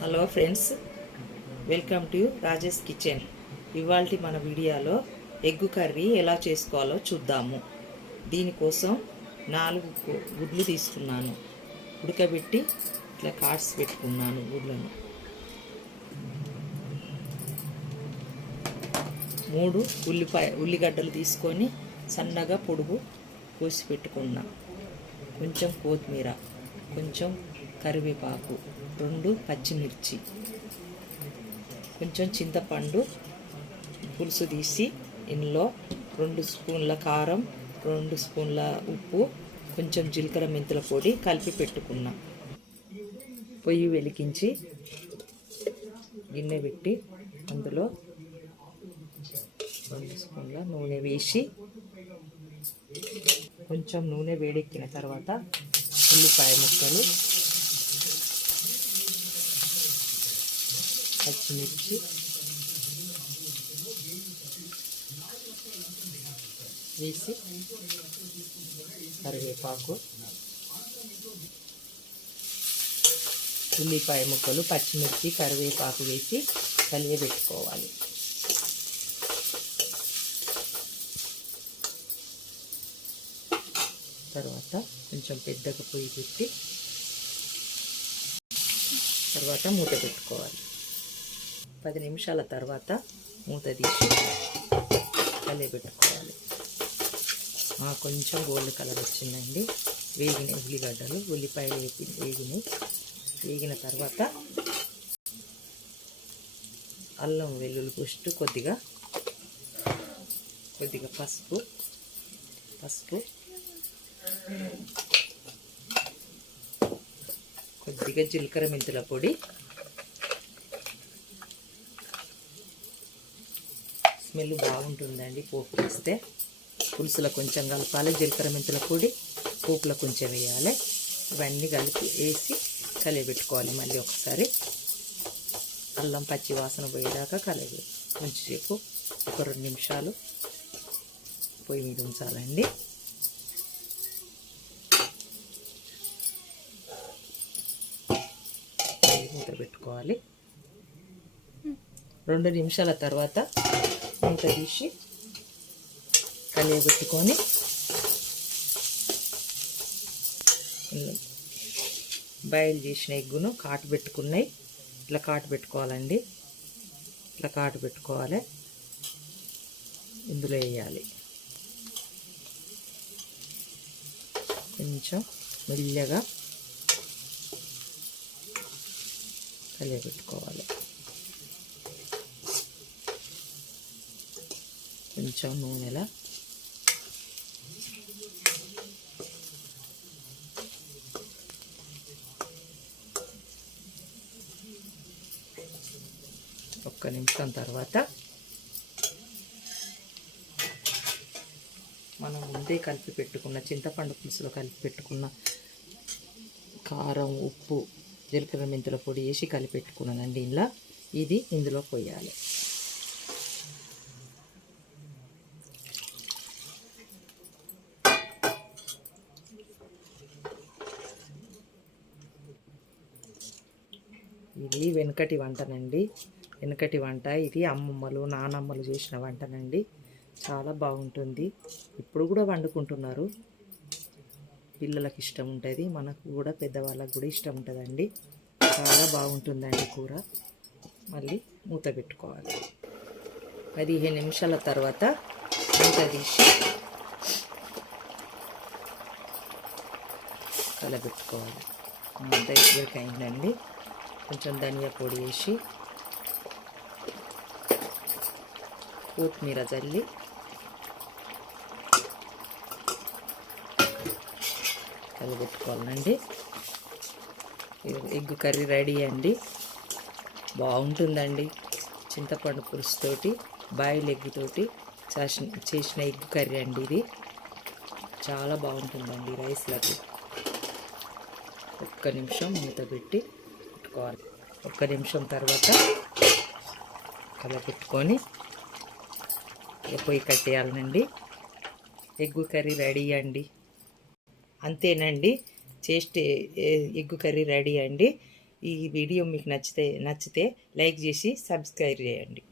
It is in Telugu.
Hello friends, welcome to Rajesh kitchen. ఇవాల్టి మన వీడియోలో ఎగ్గు కర్రీ ఎలా చేసుకోవాలో చూద్దాము. దీనికోసం 4 గుడ్లు తీసుకున్నాను. ఉడకబెట్టి ఇట్లా కాట్స్ పెట్టుకున్నాను గుడ్లను. 3 ఉల్లిగడ్డలు తీసుకొని సన్నగా పొడుగు కోసి పెట్టుకున్నా. కొంచెం కొత్తిమీర, కొంచెం కరివేపాకు, 2 పచ్చిమిర్చి, కొంచెం చింతపండు పులుసు తీసి ఇందులో 2 స్పూన్ల కారం, 2 స్పూన్ల ఉప్పు, కొంచెం జీలకర్ర మెంతుల పొడి కలిపి పెట్టుకున్నా. పొయ్యి వెలిగించి గిన్నె పెట్టి అందులో 2 స్పూన్ల నూనె వేసి కొంచెం నూనె వేడెక్కిన తర్వాత ఉల్లిపాయ ముక్కలు, పచ్చిమిర్చి వేసి కరివేపాకు, ఉల్లిపాయ ముక్కలు, పచ్చిమిర్చి, కరివేపాకు వేసి కలియబెట్టుకోవాలి. తర్వాత కొంచెం పెద్దగా పొయ్యి పెట్టి తర్వాత మూత పెట్టుకోవాలి. 10 నిమిషాల తర్వాత మూత తీసి కలియబెట్టుకోవాలి. కొంచెం గోల్డ్ కలర్ వచ్చిందండి. వేగిన ఉల్లిగడ్డలు, ఉల్లిపాయలు వేగిన తర్వాత అల్లం వెల్లుల్లి పేస్ట్, కొద్దిగా పసుపు, కొద్దిగా జీలకర్ర మెంతుల పొడి, స్మెల్ బాగుంటుందండి పోపు వేస్తే. పులుసులో కొంచెం కలపాలి, జీలకర్ర మెంతుల పొడి పోపులో కొంచెం వేయాలి. ఇవన్నీ కలిపి వేసి కలియబెట్టుకోవాలి. మళ్ళీ ఒకసారి అల్లం పచ్చి వాసన పోయేదాకా కొంచెంసేపు ఒక 2 నిమిషాలు పొయ్యి మీద ఉంచాలండి. మూత పెట్టుకోవాలి. 2 నిమిషాల తర్వాత మూత తీసి కలియబెట్టుకొని బాయిల్ చేసిన ఎగ్గును కాటు పెట్టుకున్నాయి ఇట్లా కాటు పెట్టుకోవాలండి. ఇట్లా కాటు పెట్టుకోవాలి. ఇందులో వేయాలి. కొంచెం మెల్లగా కలియబెట్టుకోవాలి. కొంచెం నూనెలా ఒక్క నిమిషం తర్వాత మనం ముందే కలిపి పెట్టుకున్న చింతపండు పులుసులో కలిపి పెట్టుకున్న కారం, ఉప్పు, జీలకర్ర మెంతుల పొడి వేసి కలిపి పెట్టుకున్నానండి. ఇది ఇందులో పోయాలి. ఇది వెనకటి వంటనండి. వెనకటి వంట ఇది. అమ్మమ్మలు, నానమ్మలు చేసిన వంటనండి. చాలా బాగుంటుంది. ఇప్పుడు కూడా వండుకుంటున్నారు. పిల్లలకు ఇష్టం ఉంటుంది, మనకు కూడా పెద్దవాళ్ళకు కూడా ఇష్టం ఉంటుందండి. చాలా బాగుంటుందండి కూర. మళ్ళీ మూత పెట్టుకోవాలి. 15 నిమిషాల తర్వాత మూత తీసి కలబెట్టుకోవాలి. దగ్గరికి అయిందండి. కొంచెం ధనియా పొడి వేసి కొత్తిమీర చల్లి కలిపెట్టుకోవాలండి. ఎగ్ కర్రీ రెడీ అండి. బాగుంటుందండి. చింతపండు పులుసుతోటి, బాయిల్ ఎగ్గుతోటి చేసిన ఎగ్ కర్రీ అండి. ఇది చాలా బాగుంటుందండి రైస్లకు. ఒక్క నిమిషం మూత పెట్టి పెట్టుకోవాలి. 1 నిమిషం తర్వాత కలపెట్టుకొని పొయ్యి కట్టేయాలండి. ఎగ్ కర్రీ రెడీ అండి. అంతేనండి. ఎగ్ కర్రీ రెడీ అండి. ఈ వీడియో మీకు నచ్చితే లైక్ చేసి సబ్స్క్రైబ్ చేయండి.